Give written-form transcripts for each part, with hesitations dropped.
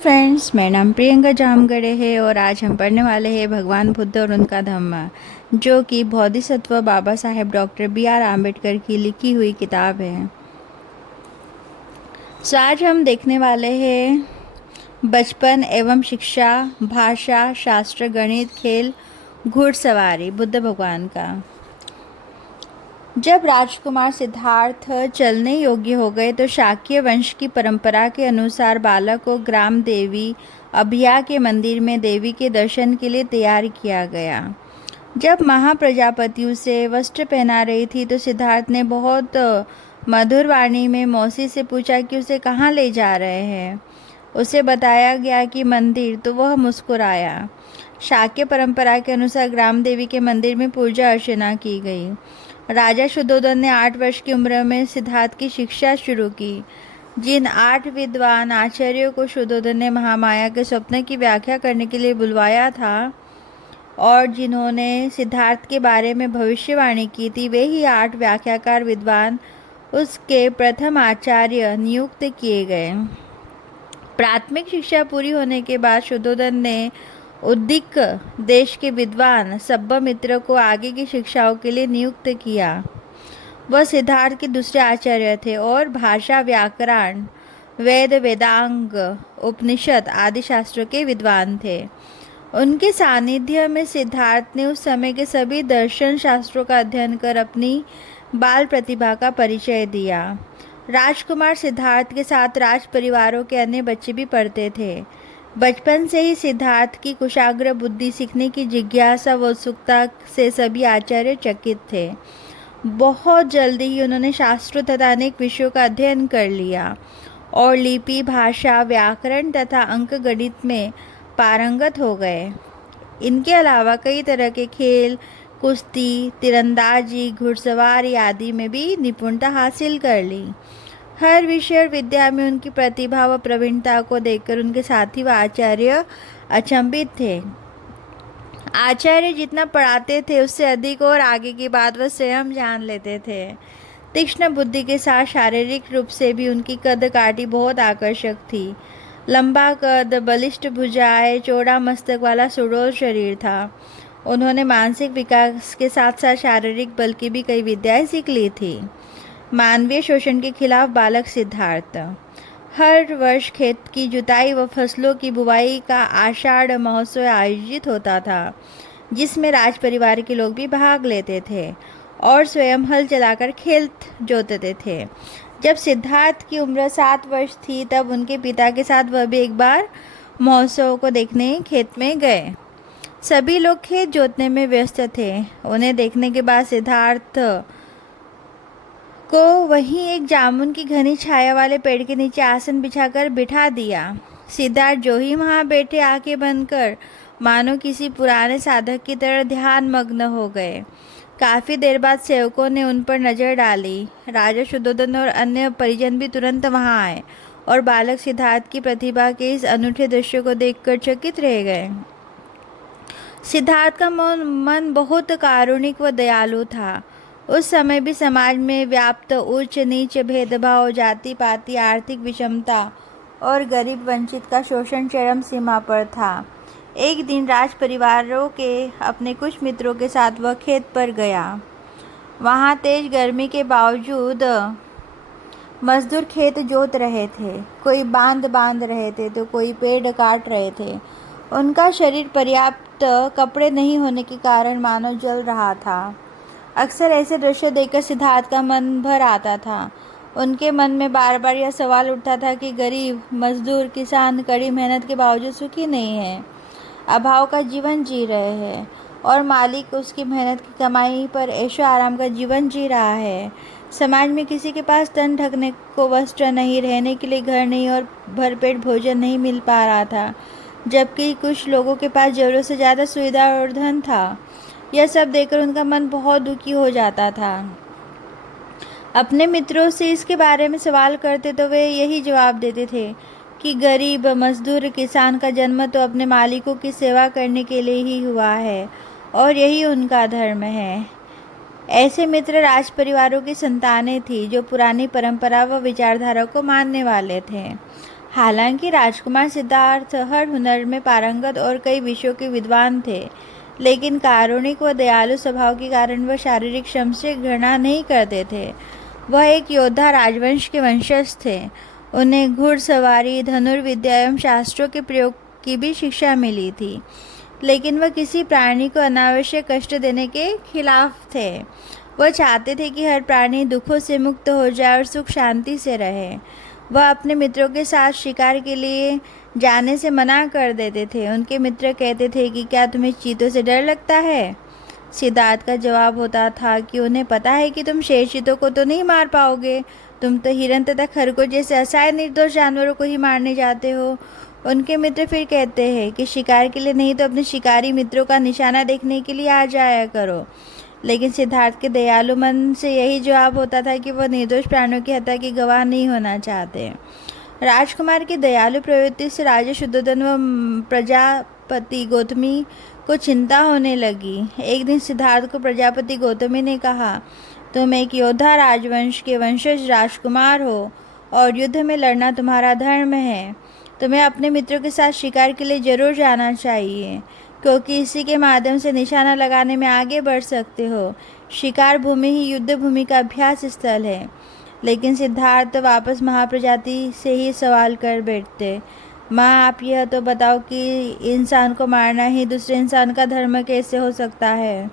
Friends, मेरा नाम प्रियंका जामगढ़े है और आज हम पढ़ने वाले हैं भगवान बुद्ध और उनका धम्मा, जो कि बोधिसत्व बाबा साहेब डॉक्टर बी.आर. आम्बेडकर की लिखी हुई किताब है। आज हम देखने वाले हैं बचपन एवं शिक्षा, भाषा, शास्त्र, गणित, खेल, घुड़सवारी बुद्ध भगवान का। जब राजकुमार सिद्धार्थ चलने योग्य हो गए तो शाक्य वंश की परंपरा के अनुसार बालक को ग्राम देवी अभया के मंदिर में देवी के दर्शन के लिए तैयार किया गया। जब महाप्रजापति उसे वस्त्र पहना रही थी तो सिद्धार्थ ने बहुत मधुर वाणी में मौसी से पूछा कि उसे कहाँ ले जा रहे हैं। उसे बताया गया कि मंदिर, तो वह मुस्कुराया। शाक्य परंपरा के अनुसार ग्राम देवी के मंदिर में पूजा अर्चना की गई। राजा शुद्धोधन ने 8 वर्ष की उम्र में सिद्धार्थ की शिक्षा शुरू की। जिन 8 विद्वान आचार्यों को शुद्धोधन ने महामाया के स्वप्न की व्याख्या करने के लिए बुलवाया था और जिन्होंने सिद्धार्थ के बारे में भविष्यवाणी की थी, वे ही 8 व्याख्याकार विद्वान उसके प्रथम आचार्य नियुक्त किए गए। प्राथमिक शिक्षा पूरी होने के बाद शुद्धोधन ने उद्दिक देश के विद्वान सब्बमित्र को आगे की शिक्षाओं के लिए नियुक्त किया। वह सिद्धार्थ के दूसरे आचार्य थे और भाषा, व्याकरण, वेद, वेदांग, उपनिषद आदि शास्त्रों के विद्वान थे। उनके सानिध्य में सिद्धार्थ ने उस समय के सभी दर्शन शास्त्रों का अध्ययन कर अपनी बाल प्रतिभा का परिचय दिया। राजकुमार सिद्धार्थ के साथ राज परिवारों के अन्य बच्चे भी पढ़ते थे। बचपन से ही सिद्धार्थ की कुशाग्र बुद्धि, सीखने की जिज्ञासा व उत्सुकता से सभी आचार्य चकित थे। बहुत जल्दी ही उन्होंने शास्त्रों तथा अनेक विषयों का अध्ययन कर लिया और लिपि, भाषा, व्याकरण तथा अंक गणित में पारंगत हो गए। इनके अलावा कई तरह के खेल, कुश्ती, तीरंदाजी, घुड़सवारी आदि में भी निपुणता हासिल कर ली। हर विषय और विद्या में उनकी प्रतिभा व प्रवीणता को देखकर उनके साथी व आचार्य अचंभित थे। आचार्य जितना पढ़ाते थे उससे अधिक और आगे की बात वह स्वयं जान लेते थे। तीक्ष्ण बुद्धि के साथ शारीरिक रूप से भी उनकी कद काठी बहुत आकर्षक थी। लंबा कद, बलिष्ठ भुजाएं, चौड़ा मस्तक वाला सुडौल शरीर था। उन्होंने मानसिक विकास के साथ साथ शारीरिक बल की भी कई विद्याएं सीख ली थी। मानवीय शोषण के खिलाफ बालक सिद्धार्थ। हर वर्ष खेत की जुताई व फसलों की बुवाई का आषाढ़ महोत्सव आयोजित होता था, जिसमें राज परिवार के लोग भी भाग लेते थे और स्वयं हल चलाकर खेत जोतते थे। जब सिद्धार्थ की उम्र 7 वर्ष थी तब उनके पिता के साथ वह भी एक बार महोत्सव को देखने खेत में गए। सभी लोग खेत जोतने में व्यस्त थे। उन्हें देखने के बाद सिद्धार्थ को वहीं एक जामुन की घनी छाया वाले पेड़ के नीचे आसन बिछाकर बिठा दिया। सिद्धार्थ जो ही वहां बैठे आंखें बंद कर मानो किसी पुराने साधक की तरह ध्यान मग्न हो गए। काफी देर बाद सेवकों ने उन पर नजर डाली। राजा शुद्धोधन और अन्य परिजन भी तुरंत वहां आए और बालक सिद्धार्थ की प्रतिभा के इस अनूठे दृश्य को देखकर चकित रह गए। सिद्धार्थ का मन बहुत कारुणिक व दयालु था। उस समय भी समाज में व्याप्त उच्च नीच भेदभाव, जाति पाति, आर्थिक विषमता और गरीब वंचित का शोषण चरम सीमा पर था। एक दिन राज परिवारों के अपने कुछ मित्रों के साथ वह खेत पर गया। वहां तेज गर्मी के बावजूद मजदूर खेत जोत रहे थे। कोई बांध बांध रहे थे तो कोई पेड़ काट रहे थे। उनका शरीर पर्याप्त कपड़े नहीं होने के कारण मानो जल रहा था। अक्सर ऐसे दृश्य देखकर सिद्धार्थ का मन भर आता था। उनके मन में बार बार यह सवाल उठता था कि गरीब मजदूर किसान कड़ी मेहनत के बावजूद सुखी नहीं है, अभाव का जीवन जी रहे हैं और मालिक उसकी मेहनत की कमाई पर ऐशो आराम का जीवन जी रहा है। समाज में किसी के पास तन ढकने को वस्त्र नहीं, रहने के लिए घर नहीं और भरपेट भोजन नहीं मिल पा रहा था, जबकि कुछ लोगों के पास जरूरत से ज़्यादा सुविधा और धन था। यह सब देखकर उनका मन बहुत दुखी हो जाता था। अपने मित्रों से इसके बारे में सवाल करते तो वे यही जवाब देते थे कि गरीब मजदूर किसान का जन्म तो अपने मालिकों की सेवा करने के लिए ही हुआ है और यही उनका धर्म है। ऐसे मित्र राज परिवारों की संतानें थी जो पुरानी परंपरा व विचारधारा को मानने वाले थे। हालांकि राजकुमार सिद्धार्थ हर हुनर में पारंगत और कई विषयों के विद्वान थे, लेकिन कारुणिक व दयालु स्वभाव के कारण वह शारीरिक श्रम से घृणा नहीं करते थे। वह एक योद्धा राजवंश के वंशज थे। उन्हें घुड़सवारी, धनुर्विद्या एवं शास्त्रों के प्रयोग की भी शिक्षा मिली थी, लेकिन वह किसी प्राणी को अनावश्यक कष्ट देने के खिलाफ थे। वह चाहते थे कि हर प्राणी दुखों से मुक्त हो जाए और सुख शांति से रहे। वह अपने मित्रों के साथ शिकार के लिए जाने से मना कर देते थे। उनके मित्र कहते थे कि क्या तुम्हें चीतों से डर लगता है? सिद्धार्थ का जवाब होता था कि उन्हें पता है कि तुम शेर चीतों को तो नहीं मार पाओगे, तुम तो हिरन तथा खरगोश जैसे असहाय निर्दोष जानवरों को ही मारने जाते हो। उनके मित्र फिर कहते हैं कि शिकार के लिए नहीं तो अपने शिकारी मित्रों का निशाना देखने के लिए आ जाया करो, लेकिन सिद्धार्थ के दयालु मन से यही जवाब होता था कि वह निर्दोष प्राणियों की हत्या के गवाह नहीं होना चाहते। राजकुमार की दयालु प्रवृत्ति से राजा शुद्धोधन व प्रजापति गौतमी को चिंता होने लगी। एक दिन सिद्धार्थ को प्रजापति गौतमी ने कहा, तुम एक योद्धा राजवंश के वंशज राजकुमार हो और युद्ध में लड़ना तुम्हारा धर्म है। तुम्हें अपने मित्रों के साथ शिकार के लिए जरूर जाना चाहिए, क्योंकि इसी के माध्यम से निशाना लगाने में आगे बढ़ सकते हो। शिकार भूमि ही युद्ध भूमि का अभ्यास स्थल है। लेकिन सिद्धार्थ वापस महाप्रजाति से ही सवाल कर बैठते, माँ आप यह तो बताओ कि इंसान को मारना ही दूसरे इंसान का धर्म कैसे हो सकता है?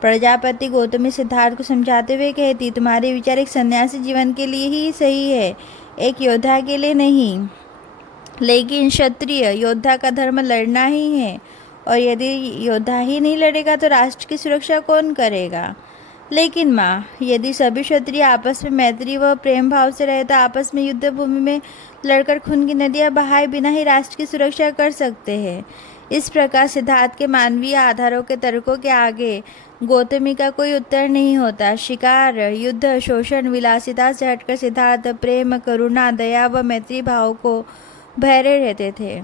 प्रजापति गौतमी सिद्धार्थ को समझाते हुए कहती, तुम्हारे विचार एक सन्यासी जीवन के लिए ही सही है, एक योद्धा के लिए नहीं। लेकिन क्षत्रिय योद्धा का धर्म लड़ना ही है, और यदि योद्धा ही नहीं लड़ेगा तो राष्ट्र की सुरक्षा कौन करेगा? लेकिन माँ, यदि सभी क्षत्रिय आपस में मैत्री व प्रेम भाव से रहे तो आपस में युद्ध भूमि में लड़कर खून की नदियाँ बहाए बिना ही राष्ट्र की सुरक्षा कर सकते हैं। इस प्रकार सिद्धार्थ के मानवीय आधारों के तर्कों के आगे गौतमी का कोई उत्तर नहीं होता। शिकार, युद्ध, शोषण, विलासिता से हटकर सिद्धार्थ प्रेम, करुणा, दया व मैत्री भाव को बहरे रहते थे।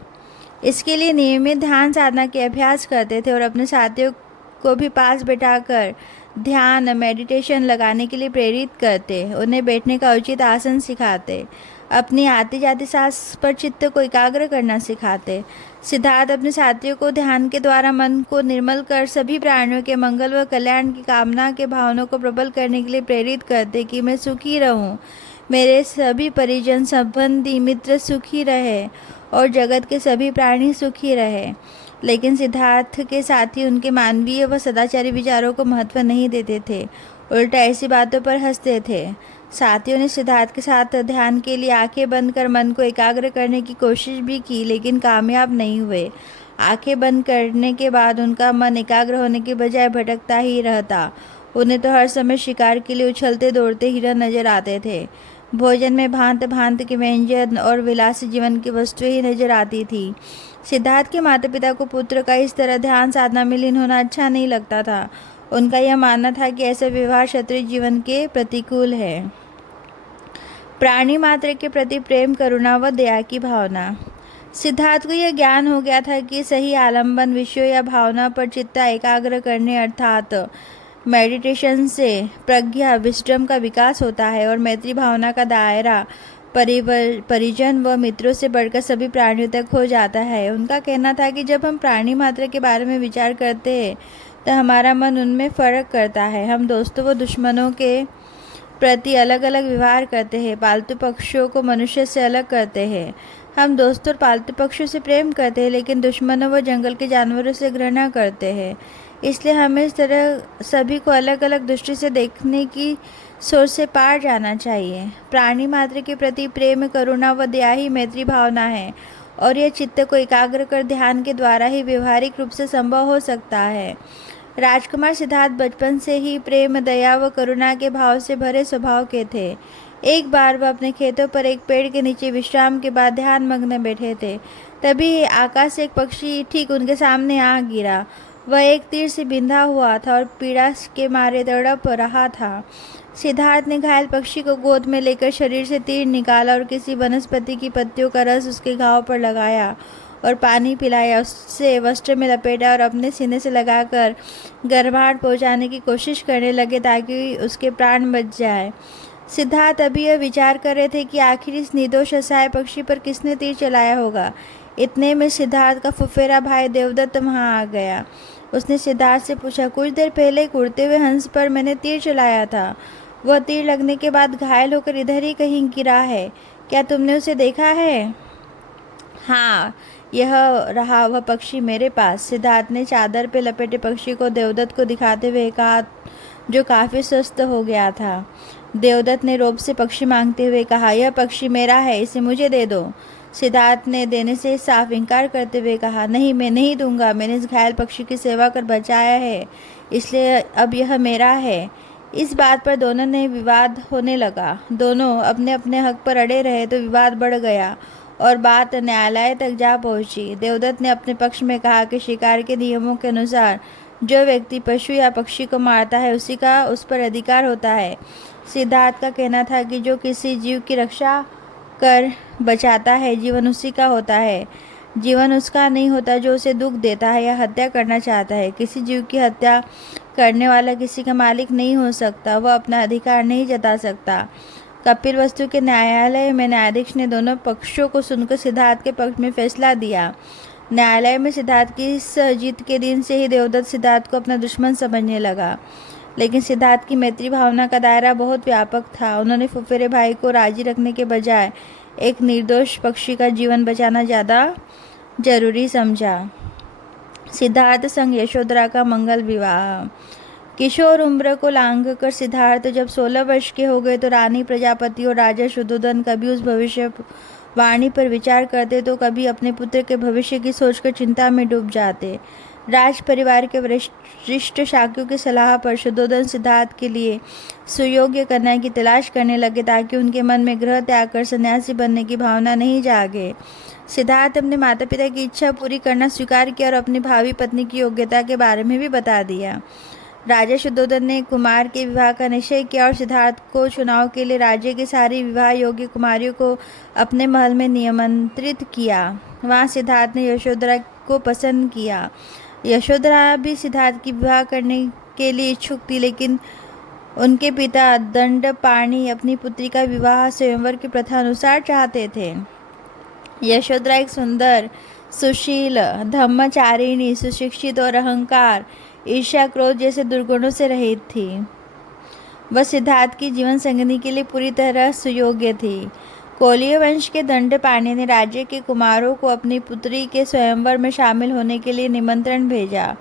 इसके लिए नियमित ध्यान साधना के अभ्यास करते थे और अपने साथियों को भी पास बैठाकर ध्यान मेडिटेशन लगाने के लिए प्रेरित करते। उन्हें बैठने का उचित आसन सिखाते, अपनी आती जाती सांस पर चित्त को एकाग्र करना सिखाते। सिद्धार्थ अपने साथियों को ध्यान के द्वारा मन को निर्मल कर सभी प्राणियों के मंगल व कल्याण की कामना के भावनाओं को प्रबल करने के लिए प्रेरित करते कि मैं सुखी रहूं, मेरे सभी परिजन संबंधी मित्र सुखी रहे और जगत के सभी प्राणी सुखी रहे। लेकिन सिद्धार्थ के साथी उनके मानवीय व सदाचारी विचारों को महत्व नहीं देते थे, उल्टा ऐसी बातों पर हंसते थे। साथियों ने सिद्धार्थ के साथ ध्यान के लिए आंखें बंद कर मन को एकाग्र करने की कोशिश भी की, लेकिन कामयाब नहीं हुए। आंखें बंद करने के बाद उनका मन एकाग्र होने के बजाय भटकता ही रहता। उन्हें तो हर समय शिकार के लिए उछलते दौड़ते हिरन नजर आते थे। भोजन में भांत भांत के व्यंजन और विलासी जीवन की वस्तुएं ही नजर आती थी। सिद्धार्थ के माता पिता को पुत्र का इस तरह ध्यान साधना में लीन होना अच्छा नहीं लगता था। उनका यह मानना था कि ऐसा व्यवहार क्षत्रिय जीवन के प्रतिकूल है। प्राणी मात्र के प्रति प्रेम, करुणा व दया की भावना। सिद्धार्थ को यह ज्ञान हो गया था कि सही आलंबन विषयों या भावना पर चित्त एकाग्र करने अर्थात मेडिटेशन से प्रज्ञा विस्डम का विकास होता है और मैत्री भावना का दायरा परिजन व मित्रों से बढ़कर सभी प्राणियों तक हो जाता है। उनका कहना था कि जब हम प्राणी मात्र के बारे में विचार करते हैं तो हमारा मन उनमें फर्क करता है। हम दोस्तों व दुश्मनों के प्रति अलग अलग व्यवहार करते हैं, पालतू पक्षियों को मनुष्य से अलग करते हैं। हम दोस्तों और पालतू पक्षियों से प्रेम करते हैं, लेकिन दुश्मनों व जंगल के जानवरों से घृणा करते हैं। इसलिए हमें इस तरह सभी को अलग अलग दृष्टि से देखने की सोच से पार जाना चाहिए। प्राणी मात्र के प्रति प्रेम, करुणा व दया ही मैत्री भावना है, और यह चित्त को एकाग्र कर ध्यान के द्वारा ही व्यवहारिक रूप से संभव हो सकता है। राजकुमार सिद्धार्थ बचपन से ही प्रेम, दया व करुणा के भाव से भरे स्वभाव के थे। एक बार वह अपने खेतों पर एक पेड़ के नीचे विश्राम के बाद ध्यान मग्न बैठे थे। तभी आकाश से एक पक्षी ठीक उनके सामने आ गिरा। वह एक तीर से बिंधा हुआ था और पीड़ा के मारे तड़प रहा था। सिद्धार्थ ने घायल पक्षी को गोद में लेकर शरीर से तीर निकाला और किसी वनस्पति की पत्तियों का रस उसके घाव पर लगाया और पानी पिलाया। उससे वस्त्र में लपेटा और अपने सीने से लगाकर गर्भाहट पहुंचाने की कोशिश करने लगे ताकि उसके प्राण बच जाए। सिद्धार्थ अभी यह विचार कर रहे थे कि आखिर इस निर्दोष असहाय पक्षी पर किसने तीर चलाया होगा। इतने में सिद्धार्थ का फुफेरा भाई देवदत्त वहां आ गया। उसने सिद्धार्थ से पूछा, कुछ देर पहले एक उड़ते हुए हंस पर मैंने तीर चलाया था। वह तीर लगने के बाद घायल होकर इधर ही कहीं गिरा है। क्या तुमने उसे देखा है? हाँ, यह रहा वह पक्षी मेरे पास। सिद्धार्थ ने चादर पे लपेटे पक्षी को देवदत्त को दिखाते हुए कहा, जो काफी सुस्त हो गया था। देवदत्त ने रोब से पक्षी मांगते हुए कहा, यह पक्षी मेरा है, इसे मुझे दे दो। सिद्धार्थ ने देने से साफ इनकार करते हुए कहा, नहीं, मैं नहीं दूंगा। मैंने इस घायल पक्षी की सेवा कर बचाया है, इसलिए अब यह मेरा है। इस बात पर दोनों ने विवाद होने लगा। दोनों अपने अपने हक पर अड़े रहे तो विवाद बढ़ गया और बात न्यायालय तक जा पहुंची। देवदत्त ने अपने पक्ष में कहा कि शिकार के नियमों के अनुसार जो व्यक्ति पशु या पक्षी को मारता है उसी का उस पर अधिकार होता है। सिद्धार्थ का कहना था कि जो किसी जीव की रक्षा कर बचाता है, जीवन उसी का होता है। जीवन उसका नहीं होता जो उसे दुख देता है या हत्या करना चाहता है। किसी जीव की हत्या करने वाला किसी का मालिक नहीं हो सकता, वह अपना अधिकार नहीं जता सकता। कपिलवस्तु के न्यायालय में न्यायाधीश ने दोनों पक्षों को सुनकर सिद्धार्थ के पक्ष में फैसला दिया। न्यायालय में सिद्धार्थ की इस जीत के दिन से ही देवदत्त सिद्धार्थ को अपना दुश्मन समझने लगा। लेकिन सिद्धार्थ की मैत्री भावना का दायरा बहुत व्यापक था। उन्होंने फुफेरे भाई को राजी रखने के बजाय एक निर्दोष पक्षी का जीवन बचाना ज़्यादा जरूरी समझा। सिद्धार्थ संग यशोधरा का मंगल विवाह। किशोर उम्र को लांघ कर सिद्धार्थ जब 16 वर्ष के हो गए तो रानी प्रजापति और राजा शुद्धोधन कभी उस भविष्य वाणी पर विचार करते तो कभी अपने पुत्र के भविष्य की सोचकर चिंता में डूब जाते। राज परिवार के वरिष्ठ शाक्यों की सलाह पर शुद्धोधन सिद्धार्थ के लिए सुयोग्य कन्या की तलाश करने लगे ताकि उनके मन में गृह त्याग कर सन्यासी बनने की भावना नहीं जागे। सिद्धार्थ अपने माता पिता की इच्छा पूरी करना स्वीकार किया और अपनी भावी पत्नी की योग्यता के बारे में भी बता दिया। राजा शुद्धोधन ने कुमार के विवाह का निश्चय किया और सिद्धार्थ को चुनाव के लिए राज्य की सारी विवाह योग्य कुमारियों को अपने महल में निमंत्रित किया। वहाँ सिद्धार्थ ने यशोधरा को पसंद किया। यशोधरा भी सिद्धार्थ की विवाह करने के लिए इच्छुक थी, लेकिन उनके पिता दंडपाणि अपनी पुत्री का विवाह स्वयंवर की प्रथा अनुसार चाहते थे। यशोधरा एक सुंदर, सुशील, धम्मचारिणी, सुशिक्षित और अहंकार, ईर्ष्या, क्रोध जैसे दुर्गुणों से रहित थी। वह सिद्धार्थ की जीवन संगिनी के लिए पूरी तरह सुयोग्य थी। कोलीय वंश के दंडपाणि ने राज्य के कुमारों को अपनी पुत्री के स्वयंवर में शामिल होने के लिए निमंत्रण भेजा।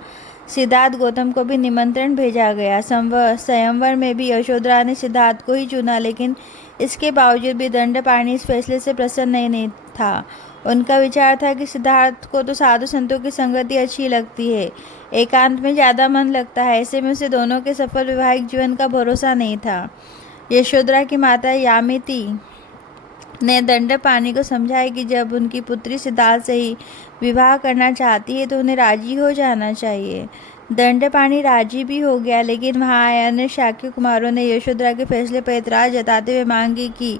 सिद्धार्थ गौतम को भी निमंत्रण भेजा गया। स्वयंवर में भी यशोधरा ने सिद्धार्थ को ही चुना, लेकिन इसके बावजूद भी दंडपाणि इस फैसले से प्रसन्न नहीं था। उनका विचार था कि सिद्धार्थ को तो साधु संतों की संगति अच्छी लगती है, एकांत में ज़्यादा मन लगता है, ऐसे में उसे दोनों के सफल वैवाहिक जीवन का भरोसा नहीं था। यशोधरा की माता यामिनी ने दंडपाणि को समझाया कि जब उनकी पुत्री सिद्धार्थ से ही विवाह करना चाहती है तो उन्हें राजी हो जाना चाहिए। दंडपाणि राजी भी हो गया, लेकिन वहाँ आए अन्य शाक्य कुमारों ने यशोधरा के फैसले पर एतराज जताते हुए मांगी कि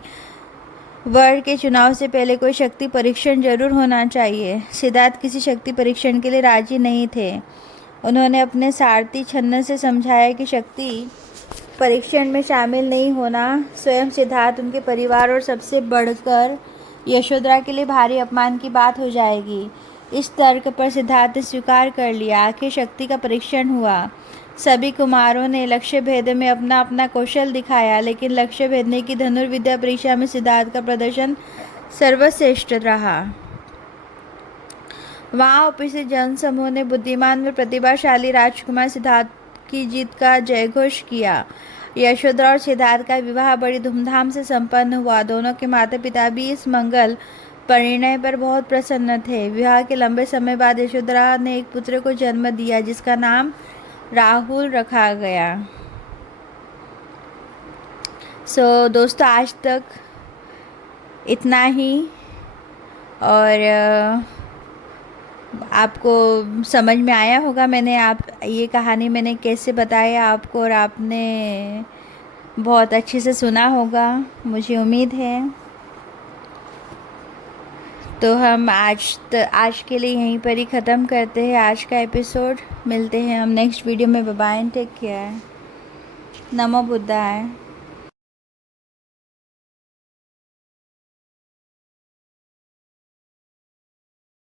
वर के चुनाव से पहले कोई शक्ति परीक्षण जरूर होना चाहिए। सिद्धार्थ किसी शक्ति परीक्षण के लिए राजी नहीं थे। उन्होंने अपने सारथी छन्न से समझाया कि शक्ति परीक्षण में शामिल नहीं होना स्वयं सिद्धार्थ, उनके परिवार और सबसे बढ़कर यशोधरा के लिए भारी अपमान की बात हो जाएगी। इस तर्क पर सिद्धार्थ ने स्वीकार कर लिया। आखिर शक्ति का परीक्षण हुआ। सभी कुमारों ने लक्ष्य भेद में अपना अपना कौशल दिखाया, लेकिन लक्ष्य भेदने की धनुर्विद्या परीक्षा में सिद्धार्थ का प्रदर्शन सर्वश्रेष्ठ रहा। वहाँ उपस्थित जनसमूह ने बुद्धिमान व प्रतिभाशाली राजकुमार सिद्धार्थ की जीत का जयघोष किया। यशोधरा और सिद्धार्थ का विवाह बड़ी धूमधाम से संपन्न हुआ। दोनों के माता पिता भी इस मंगल परिणय पर बहुत प्रसन्न थे। विवाह के लंबे समय बाद यशोधरा ने एक पुत्र को जन्म दिया जिसका नाम राहुल रखा गया। दोस्तों, आज तक इतना ही, और आपको समझ में आया होगा ये कहानी मैंने कैसे बताया आपको, और आपने बहुत अच्छे से सुना होगा, मुझे उम्मीद है। तो हम आज के लिए यहीं पर ही ख़त्म करते हैं आज का एपिसोड। मिलते हैं हम नेक्स्ट वीडियो में। Bye bye, take care. नमो बुद्धाय।